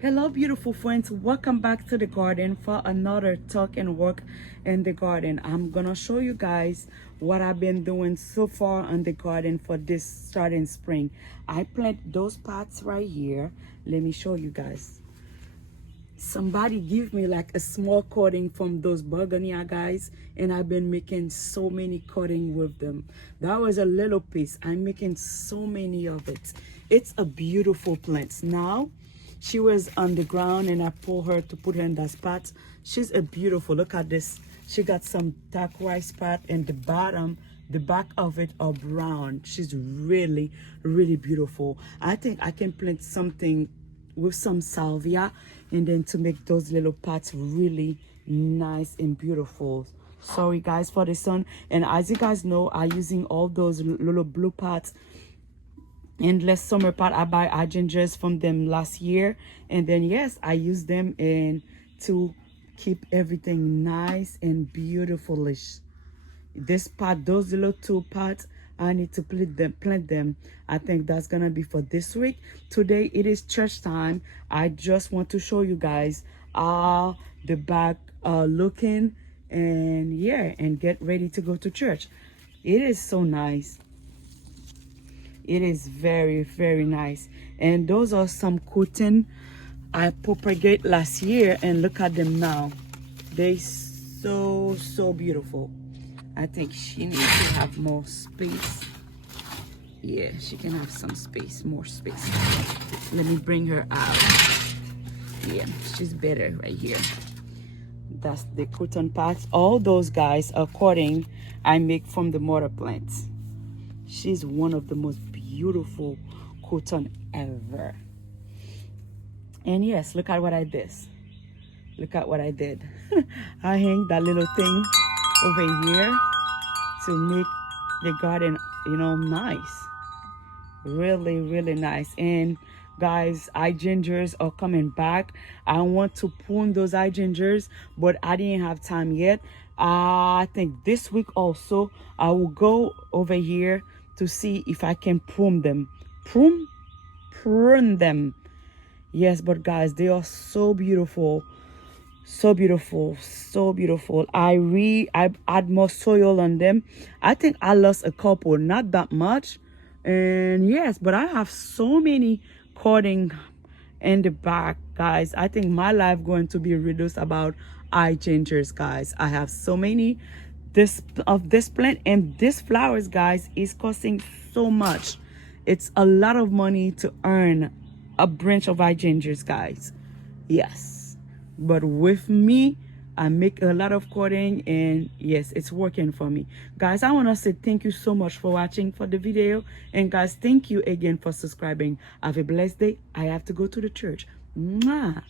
Hello beautiful friends, welcome back to the garden for another talk and work in the garden. I'm gonna show you guys what I've been doing so far in the garden for this starting spring. I plant those pots right here. Let me show you guys. Somebody give me like a small cutting from those begonia guys, and I've been making so many cutting with them. That was a little piece. I'm making so many of it. It's a beautiful plant. Now she was on the ground and I pulled her to put her in that spot. She's a beautiful, look at this. She got some turquoise spot and the bottom, the back of it are brown. She's really beautiful. I think I can plant something with some salvia and then to make those little pots really nice and beautiful. Sorry guys for the sun. And as you guys know, I'm using all those little blue pots. Endless summer pot, I buy hydrangeas from them last year, and then yes, I use them and to keep everything nice and beautifulish. This pot, those little two pots, I need to plant them. I think that's gonna be for this week. Today it is church time. I just want to show you guys the back looking, and yeah, and get ready to go to church. It is so nice. It is very nice. And those are some cotton I propagate last year, and look at them now. They so beautiful. I think she needs to have more space. Yeah, she can have some space, more space. Let me bring her out. Yeah, she's better right here. That's the cotton pots. All those guys are cutting I make from the mortar plants. She's one of the most beautiful cotton ever. And yes, look at what I did. Look at what I did. I hang that little thing over here to make the garden, you know, nice. Really nice. And guys, hydrangeas are coming back. I want to prune those hydrangeas, but I didn't have time yet. I think this week also I will go over here to see if I can prune them. Prune them. Yes, but guys, they are so beautiful. So beautiful. I add more soil on them. I think I lost a couple, not that much. And yes, but I have so many cutting in the back, guys. I think my life going to be reduced about eye changers, guys. I have so many this plant, and this flowers, guys, is costing so much. It's a lot of money to earn a branch of hydrangeas, guys. Yes, but with me, I make a lot of cutting, and yes, it's working for me, guys. I want to say thank you so much for watching for the video, and guys, thank you again for subscribing. Have a blessed day. I have to go to the church. Mwah.